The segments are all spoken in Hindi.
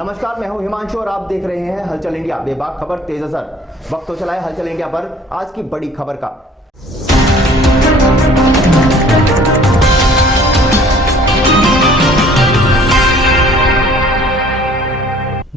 नमस्कार, मैं हूं हिमांशु और आप देख रहे हैं हलचल इंडिया। बेबाक खबर तेज असर। वक्त तो चला है हलचल इंडिया पर आज की बड़ी खबर का।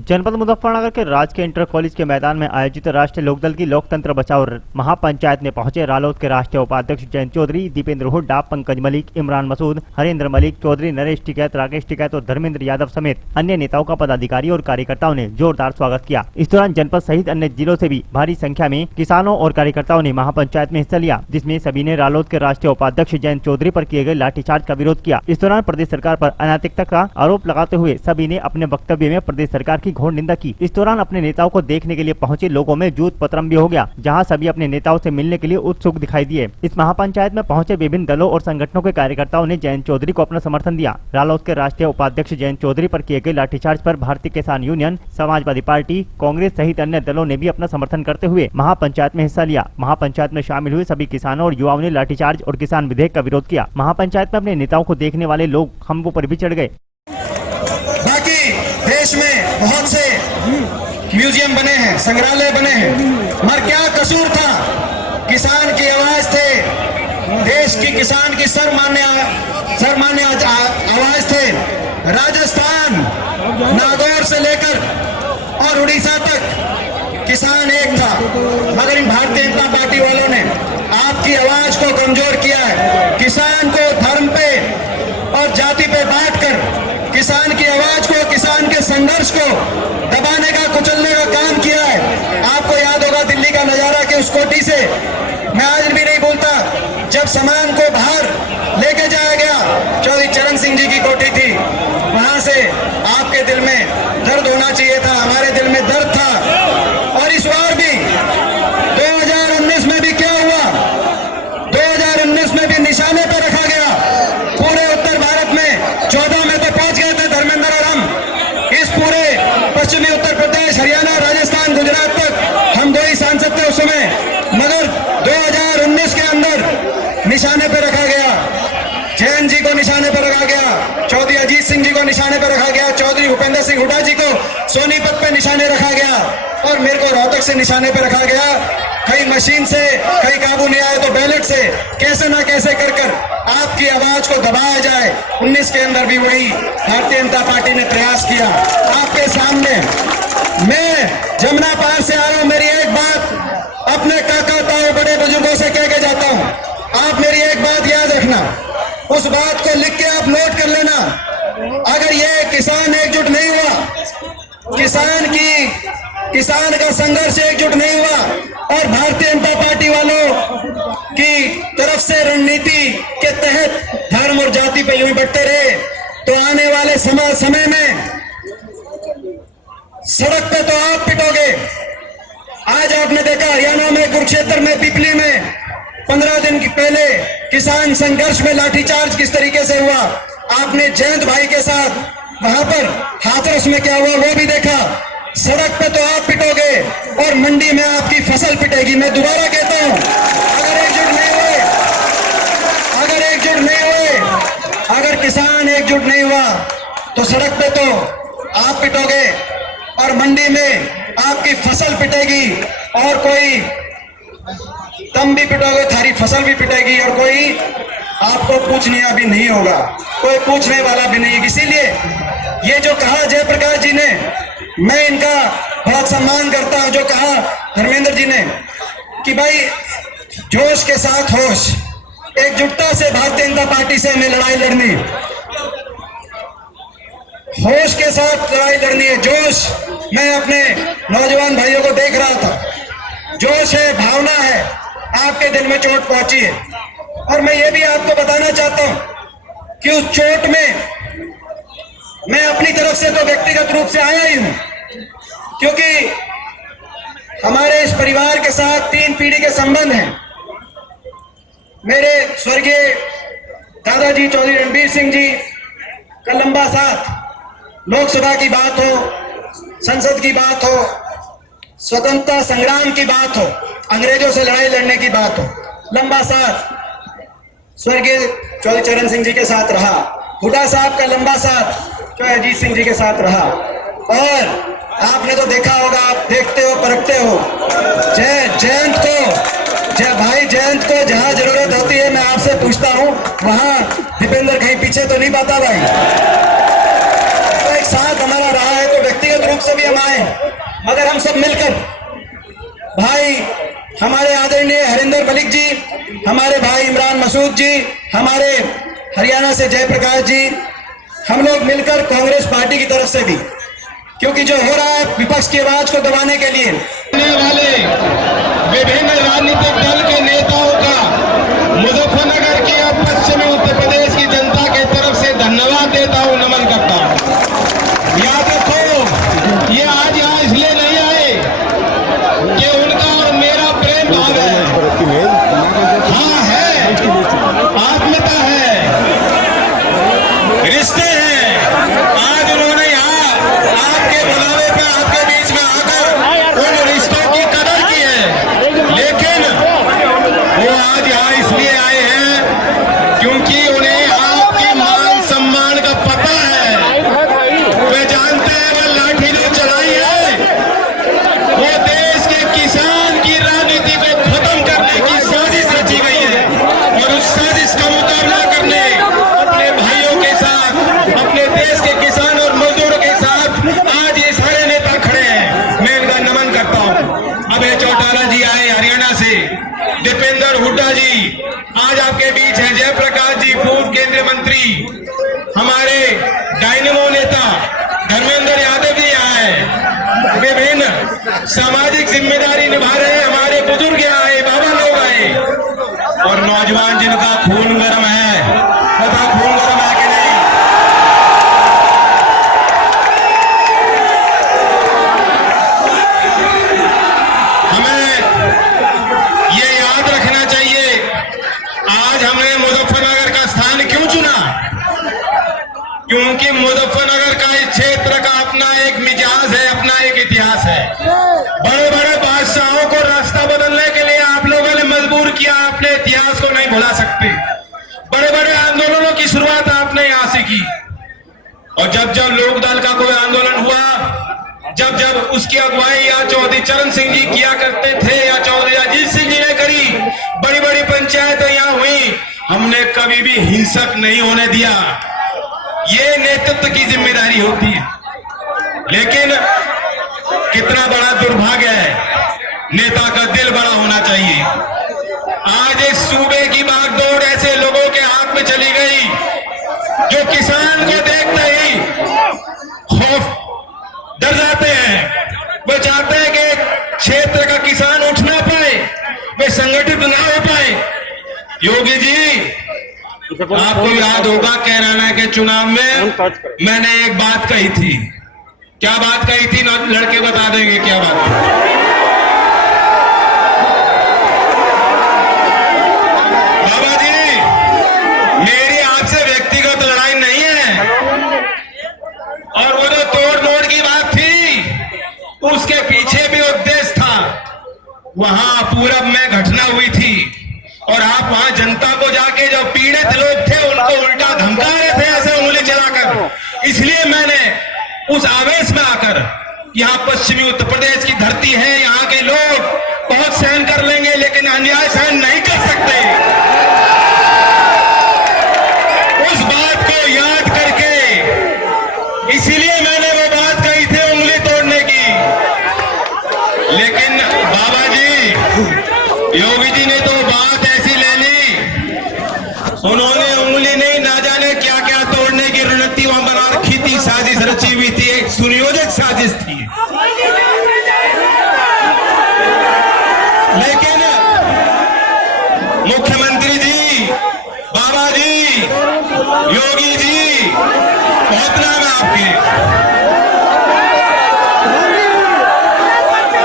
जनपद मुजफ्फरनगर के राजकीय इंटर कॉलेज के मैदान में आयोजित राष्ट्रीय लोकदल की लोकतंत्र बचाओ महापंचायत में पहुंचे रालोद के राष्ट्रीय उपाध्यक्ष जयंत चौधरी, दीपेंद्र हुड्डा, पंकज मलिक, इमरान मसूद, हरेंद्र मलिक, चौधरी नरेश टिकैत, राकेश टिकैत और धर्मेंद्र यादव समेत अन्य नेताओं का पदाधिकारी और कार्यकर्ताओं ने जोरदार स्वागत किया। इस दौरान जनपद सहित अन्य जिलों से भी भारी संख्या में किसानों और कार्यकर्ताओं ने महापंचायत में हिस्सा लिया, जिसमें सभी ने रालोद के राष्ट्रीय उपाध्यक्ष जयंत चौधरी पर किए गए लाठीचार्ज का विरोध किया। इस दौरान प्रदेश सरकार पर अनैतिकता का आरोप लगाते हुए सभी ने अपने वक्तव्य में प्रदेश सरकार की घोर निंदा की। इस दौरान अपने नेताओं को देखने के लिए पहुंचे लोगों में जूत पतरम भी हो गया, जहां सभी अपने नेताओं से मिलने के लिए उत्सुक दिखाई दिए। इस महापंचायत में पहुंचे विभिन्न दलों और संगठनों के कार्यकर्ताओं ने जयंत चौधरी को अपना समर्थन दिया। रालोद के राष्ट्रीय उपाध्यक्ष जयंत चौधरी पर किए गए लाठीचार्ज पर भारतीय किसान यूनियन, समाजवादी पार्टी, कांग्रेस सहित अन्य दलों ने भी अपना समर्थन करते हुए महापंचायत में हिस्सा लिया। महापंचायत में शामिल हुए सभी किसानों और युवाओं ने लाठीचार्ज और किसान विधेयक का विरोध किया। महापंचायत में अपने नेताओं को देखने वाले लोग खंभों पर भी चढ़ गए। बाकी देश में बहुत से म्यूजियम बने हैं, संग्रहालय बने हैं, मगर क्या कसूर था? किसान की आवाज थे, देश की किसान की सर्वमान्य आवाज थे। राजस्थान, नागौर से लेकर और उड़ीसा तक किसान एक था, मगर इन भारतीय जनता पार्टी वालों ने आपकी आवाज को कमजोर किया है। किसान को धर्म पे और जाति पे बांटकर किसान की आवाज को, किसान के संघर्ष को दबाने का, कुचलने का काम किया है। आपको याद होगा दिल्ली का नजारा कि उस कोठी से मैं आज भी नहीं भूलता, जब सामान को बाहर लेके जाया गया, चौधरी चरण सिंह जी की कोठी थी, वहां से आपके दिल में दर्द होना चाहिए था, हमारे दिल में दर्द था। और इस बार भी 2019 में भी क्या हुआ? 2019 में भी निशाने पर रखा गया। पूरे उत्तर भारत में 14 में तो पहुंच गए थे धर्मेंद्र और हम। इस पूरे पश्चिमी उत्तर प्रदेश, हरियाणा, राजस्थान, गुजरात तक हम 2 ही सांसद थे उस समय, मगर 2019 के अंदर निशाने पर रखा गया। जैन जी को निशाने पर रखा गया, चौधरी अजीत सिंह जी को निशाने पर रखा गया, चौधरी भूपेंद्र सिंह हुड्डा जी को सोनीपत पे निशाने रखा गया और मेरे को रोहतक से निशाने पर रखा गया। कहीं मशीन से, कहीं काबू नहीं आए तो बैलेट से, कैसे ना कैसे कर कर आपकी आवाज को दबाया जाए। 19 के अंदर भी वही भारतीय जनता पार्टी ने प्रयास किया। आपके सामने मैं जमुना पार से आया हूं, मेरी एक बात अपने काका ताऊ बड़े बुजुर्गों से कह के जाता हूं, आप मेरी एक बात याद रखना, उस बात को लिख के आप नोट कर लेना। अगर ये किसान एकजुट नहीं हुआ, किसान का संघर्ष एकजुट नहीं हुआ और भारतीय जनता पार्टी वालों की तरफ से रणनीति के तहत धर्म और जाति पे यूं ही बढ़ते रहे, तो आने वाले समय में सड़क पे तो आप पिटोगे। आज आपने देखा हरियाणा में, कुरुक्षेत्र में, पिपली में 15 दिन पहले किसान संघर्ष में लाठीचार्ज किस तरीके से हुआ। आपने जयंत भाई के साथ वहां पर हाथरस में क्या हुआ वो भी देखा। सड़क पे तो आप पिटोगे और मंडी में आपकी फसल पिटेगी। मैं दोबारा कहता हूं, अगर एकजुट नहीं हुए, अगर किसान एकजुट नहीं हुआ तो सड़क पे तो आप पिटोगे और मंडी में आपकी फसल पिटेगी और कोई तुम भी पिटोगे, थारी फसल भी पिटेगी और कोई आपको पूछने भी नहीं होगा, कोई पूछने वाला भी नहीं। इसीलिए ये जो कहा जयप्रकाश जी ने, मैं इनका बहुत सम्मान करता हूं, जो कहा धर्मेंद्र जी ने कि भाई जोश के साथ होश, एकजुटता से भारतीय जनता पार्टी से हमें लड़ाई लड़नी, होश के साथ लड़ाई लड़नी है। जोश, मैं अपने नौजवान भाइयों को देख रहा था, जोश है, भावना है, आपके दिल में चोट पहुंची है। और मैं ये भी आपको बताना चाहता हूं कि उस चोट में मैं अपनी तरफ से तो व्यक्तिगत रूप से आया ही हूं, क्योंकि हमारे इस परिवार के साथ 3 पीढ़ी के संबंध हैं। मेरे स्वर्गीय दादाजी चौधरी रणबीर सिंह जी का लंबा साथ, लोकसभा की बात हो, संसद की बात हो, स्वतंत्रता संग्राम की बात हो, अंग्रेजों से लड़ाई लड़ने की बात हो, लंबा साथ स्वर्गीय चौधरी चरण सिंह जी के साथ रहा। हुड्डा साहब का लंबा साथ चौधरी अजीत सिंह जी के साथ रहा। और आपने तो देखा होगा, आप देखते हो परखते हो, जय भाई जयंत को जहां जरूरत होती है मैं आपसे पूछता हूं वहां दीपेंद्र कहीं पीछे तो नहीं पाता भाई। तो एक साथ हमारा रहा है तो व्यक्तिगत रूप से भी हम आए, मगर हम सब मिलकर भाई, हमारे आदरणीय हरिंदर मलिक जी, हमारे भाई इमरान मसूद जी, हमारे हरियाणा से जयप्रकाश जी, हम लोग मिलकर कांग्रेस पार्टी की तरफ से भी, क्योंकि जो हो रहा है विपक्ष की आवाज को दबाने के लिए वाले विभिन्न राजनीतिक दल के नेताओं का मुजफ्फरनगर की और पश्चिमी उत्तर प्रदेश की जनता के तरफ से धन्यवाद देता हूं, नमन करता हूं। याद रखो, ये आज यहाँ इसलिए नहीं आए कि उनका और मेरा प्रेम भाव है, हाँ है, आत्मीयता है, रिश्ते हैं। आज उन्होंने यहाँ आपके बुलावे पे आपके बीच में आकर उन रिश्तों की कदर की है, लेकिन वो आज यहाँ इसलिए आए हैं क्योंकि उन्हें आपकी मान सम्मान का पता है। वे जानते हैं वो लाठी जो चलाई है वो देश के किसान की राजनीति को खत्म करने की साजिश रची गई है, और उस साजिश का मुकाबला करने अपने भाइयों के साथ, अपने देश के किसान और मजदूरों के साथ आज ये सारे नेता खड़े हैं। मैं इनका नमन करता हूँ। अभय चौटाला जी आए हरियाणा से, दीपेंद्र हुड्डा जी आज आपके बीच है, जयप्रकाश जी पूर्व केंद्रीय मंत्री, हमारे डायनेमो नेता धर्मेंद्र यादव जी आए, विभिन्न सामाजिक जिम्मेदारी निभा रहे हमारे बुजुर्ग आए, बाबा लोग आए, और नौजवान जिनका खून गर्म है, तथा खून गर्म है कि नहीं। हमें ये याद रखना चाहिए, आज हमने मुजफ्फरनगर का स्थान क्यों चुना, क्योंकि मुजफ्फरनगर का इस क्षेत्र का अपना एक मिजाज है, अपना एक इतिहास है। बड़े बड़े बादशाहों को रास्ता बदलने के लिए आप लोगों ने मजबूर किया, अपने इतिहास को नहीं भुला सकते। बड़े बड़े आंदोलनों की शुरुआत आपने यहां से की, और जब जब लोकदल का कोई आंदोलन हुआ, जब जब उसकी अगुवाई या चौधरी चरण सिंह जी किया करते थे या चौधरी अजीत सिंह जी ने करी, बड़ी बड़ी पंचायतें यहां हुई, हमने कभी भी हिंसक नहीं होने दिया। ये नेतृत्व की जिम्मेदारी होती है। लेकिन कितना बड़ा दुर्भाग्य है, नेता का दिल बड़ा होना चाहिए। आज इस सूबे की बागडोर ऐसे लोगों के हाथ में चली गई जो किसान को देखते ही खौफ डर जाते हैं। वो चाहते हैं कि क्षेत्र का किसान उठ ना पाए, वे संगठित ना हो पाए। योगी जी, आपको याद होगा कैराना के चुनाव में मैंने एक बात कही थी। क्या बात कही थी? लड़के बता देंगे क्या बात थी। बाबा जी, मेरी आपसे व्यक्तिगत लड़ाई नहीं है, और वो जो तोड़ मोड़ की बात थी उसके पीछे भी उद्देश्य था। वहां पूरब में घटना हुई थी, और आप वहां जनता को जाके जो पीड़ित लोग थे उनको उल्टा धमका रहे थे ऐसे उंगली चलाकर। इसलिए मैंने उस आवेश में आकर, यहाँ पश्चिमी उत्तर प्रदेश की धरती है, यहाँ के लोग बहुत सहन कर लेंगे लेकिन अन्याय सहन नहीं कर सकते, उस बात को याद करके इसीलिए मैंने वो बात कही थी उंगली तोड़ने की। लेकिन बाबा जी, योगी जी ने तो बात ऐसी ले ली, उन्होंने उंगली नहीं, ना जाने क्या क्या तोड़ने की रणनीति वहां बना रखी थी, साजिश रची हुई थी, एक सुनियोजित साजिश थी। लेकिन मुख्यमंत्री जी, बाबा जी, योगी जी, बहुत नाम है आपके।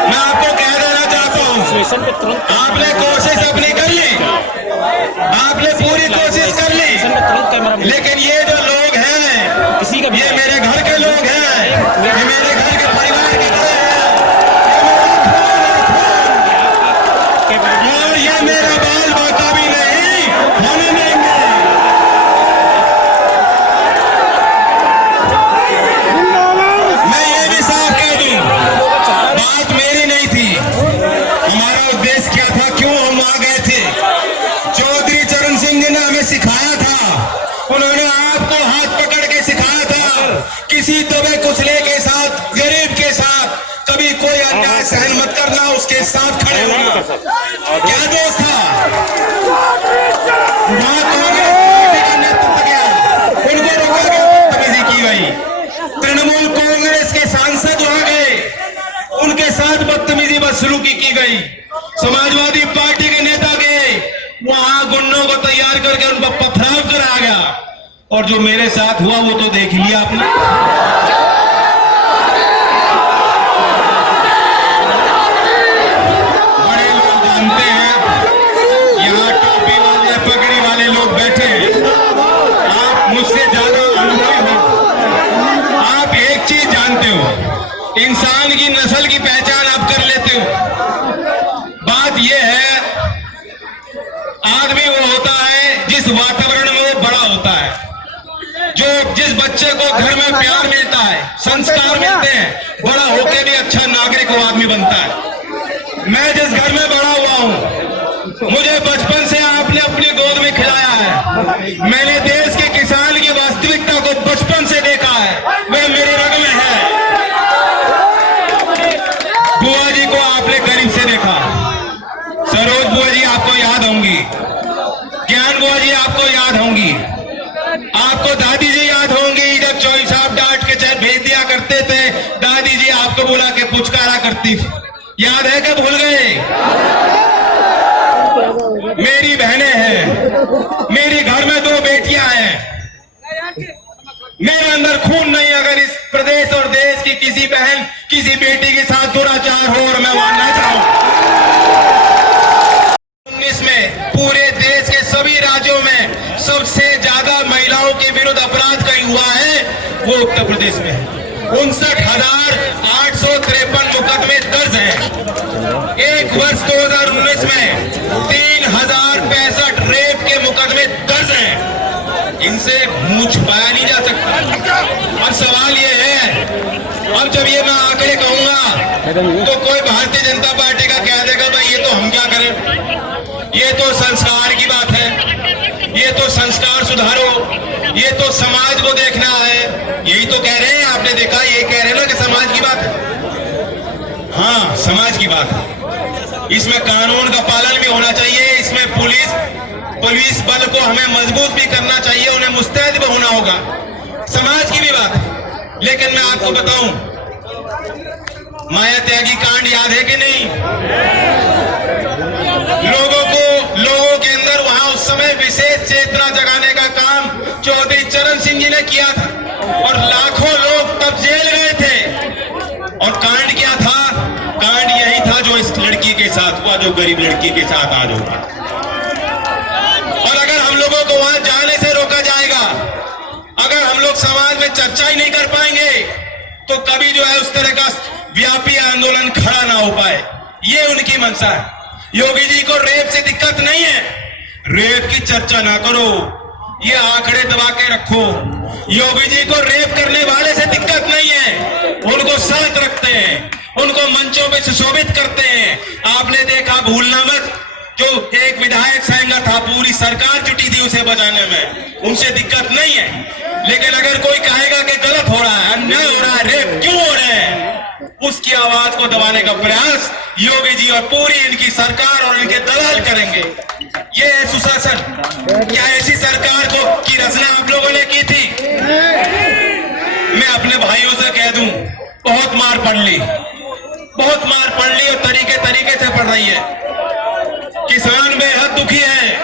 मैं आपको कह देना चाहता हूं, आपने कोशिश अपनी कर ली, आपने पूरी कोशिश कर ली, लेकिन ये जो लोग हैं, ये मेरे घर के लोग हैं, ये मेरे घर के परिवार के लोग हैं, और ये मेरा बाल बाका भी नहीं होने देंगे। मैं ये भी एडवाइस किया था, क्यों हम वहां गए थे। चौधरी चरण सिंह जी ने हमें सिखाया था, उन्होंने आपको हाथ पकड़ के सिखाया था, किसी दबे कुचले के साथ, गरीब के साथ कभी कोई अन्याय सहन मत करना, उसके साथ खड़े होना। क्या दोस्त था वहां कांग्रेस पार्टी का नेतृत्व किया, उनको रोका गया, बदतमीजी की गई। तृणमूल कांग्रेस के सांसद वहां गए, उनके साथ बदतमीजी बदसलूकी की गई। समाजवादी पार्टी के नेता गए, वहां गुंडों को तैयार करके उन पर पथराव कराया गया। और जो मेरे साथ हुआ वो तो देख लिया आपने। इंसान की नस्ल की पहचान आप कर लेते हो। बात यह है, आदमी वो होता है जिस वातावरण में वो बड़ा होता है। जिस बच्चे को घर में प्यार मिलता है, संस्कार मिलते हैं, बड़ा होकर भी अच्छा नागरिक वो आदमी बनता है। मैं जिस घर में बड़ा हुआ हूं, मुझे बचपन से आपने अपनी गोद में खिलाया है। मैंने देश के किसान की वास्तविकता को बचपन से देखा है, वह मेरे रग में है। बुआ जी को आपने करीब से देखा, सरोज बुआ जी आपको याद होंगी, ज्ञान बुआ जी आपको याद होंगी, आपको दादी जी याद होंगी। जब चौधरी साहब डांट के चाहे भेज दिया करते थे, दादी जी आपको बुला के पुचकारा करती थी, याद है कि भूल गए। मेरी बहनें हैं, मेरी घर में 2 बेटियां हैं। मेरे अंदर खून नहीं, अगर इस प्रदेश और देश की किसी बहन किसी बेटी के साथ दुराचार हो और मैं वहां न जाऊं। 19 में पूरे देश के सभी राज्यों में सबसे ज्यादा महिलाओं के विरुद्ध अपराध कहीं हुआ है, वो उत्तर प्रदेश में 59,853 मुकदमे दर्ज हैं। एक वर्ष 2019 में 3,065 रेप के मुकदमे दर्ज हैं। इनसे मुंह छुपाया नहीं जा सकता। और सवाल ये है, अब जब ये मैं आंकड़े कहूंगा तो कोई भारतीय जनता पार्टी का कह देगा भाई ये तो हम क्या करें, ये तो संस्कार की बात है, ये तो संस्कार सुधारो, ये तो समाज को देखना है। यही तो कह रहे हैं, आपने देखा, ये कह रहे हैं ना कि समाज की बात है। हाँ, समाज की बात है। इसमें कानून का पालन भी होना चाहिए, इसमें पुलिस बल को हमें मजबूत भी करना चाहिए, उन्हें मुस्तैद भी होना होगा, समाज की भी बात है। लेकिन मैं आपको बताऊं, माया त्यागी कांड याद है कि नहीं? लोगों के अंदर वहां उस समय विशेष चेतना जगाने का काम चौधरी चरण सिंह जी ने किया था, और लाखों लोग तब जेल गए थे। और कांड क्या था? कांड यही था जो इस लड़की के साथ हुआ, जो गरीब लड़की के साथ आज हुआ। और अगर हम लोगों को वहां जाने से रोका जाएगा, अगर हम लोग समाज में चर्चा ही नहीं कर पाएंगे, तो कभी जो है उस तरह का व्यापी आंदोलन खड़ा ना हो पाए। ये उनकी मंशा है। योगी जी को रेप से दिक्कत नहीं है, रेप की चर्चा ना करो, ये आंकड़े दबा के रखो। योगी जी को रेप करने वाले से दिक्कत नहीं है, उनको सख्त रखते हैं, उनको मंचों पे सुशोभित करते हैं। आपने देखा, भूलना मत, जो एक विधायक संघ था, पूरी सरकार जुटी थी उसे बचाने में, उनसे दिक्कत नहीं है। लेकिन अगर कोई कहेगा कि गलत हो रहा है, अन्याय हो रहा है, रेप क्यों हो रहे हैं, उसकी आवाज को दबाने का प्रयास योगी जी और पूरी इनकी सरकार और इनके दलाल करेंगे। ये है सुशासन। क्या ऐसी सरकार की रचना आप लोगों ने की थी? मैं अपने भाइयों से कह दूं, बहुत मार पड़ ली, बहुत मार पड़ ली, और तरीके से पड़ रही है। किसान बेहद दुखी है।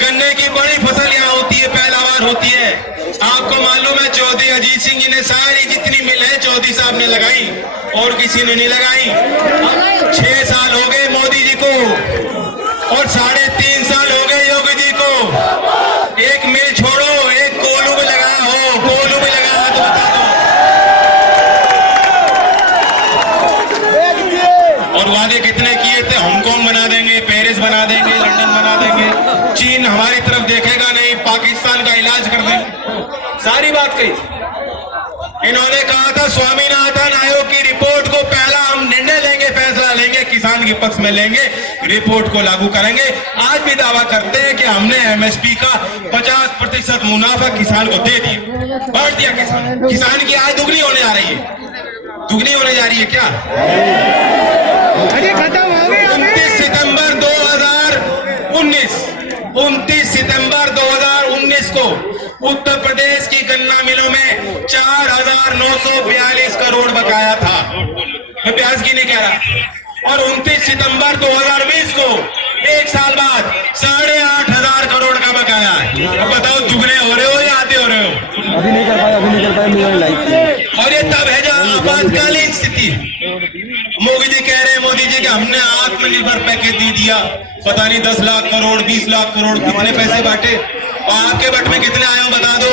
गन्ने की बड़ी फसल यहाँ होती है, पैदावार होती है। आपको मालूम है, चौधरी अजीत सिंह जी ने सारी जितनी मिल है चौधरी साहब ने लगाई, और किसी ने नहीं लगाई। 6 साल हो गए मोदी जी को, और 3.5 साल हो गए योगी जी को। एक मिल छोड़ो, एक कोलू भी लगाया हो, कोलू भी लगाया तो बता दो। और वादे कितने किए थे, हांगकांग बना देंगे, पेरिस बना देंगे, लंदन बना देंगे, चीन हमारी तरफ देखेगा नहीं, पाकिस्तान का इलाज कर देंगे, सारी बात कही। इन्होंने कहा था स्वामीनाथन आयोग की रिपोर्ट को पहला हम निर्णय लेंगे, फैसला लेंगे किसान किसान के पक्ष में लेंगे, रिपोर्ट को लागू करेंगे। आज भी दावा करते हैं कि हमने एमएसपी का 50% मुनाफा किसान को दे दिया, बांट दिया। किसान की आय दुगनी होने जा रही है। दुगनी होने जा रही है क्या? 29 सितंबर 2019 को उत्तर प्रदेश की गन्ना मिलों में 4,942 करोड़ बकाया था। मैं प्याज की नहीं कह रहा। और 29 सितंबर 2020 को एक साल बाद 8,500 करोड़ का बकाया है। अब बताओ दुगने हो रहे हो या आधे हो रहे हो? अभी नहीं कर पाए मेरा लाइफ। और ये तब है जब आपातकालीन स्थिति। मोदी जी कह रहे हैं, मोदी जी कि हमने आत्मनिर्भर पैकेज दे दिया, पता नहीं 10 लाख करोड़ 20 लाख करोड़ कितने पैसे बांटे, और आपके बट में कितने आए हो बता दो।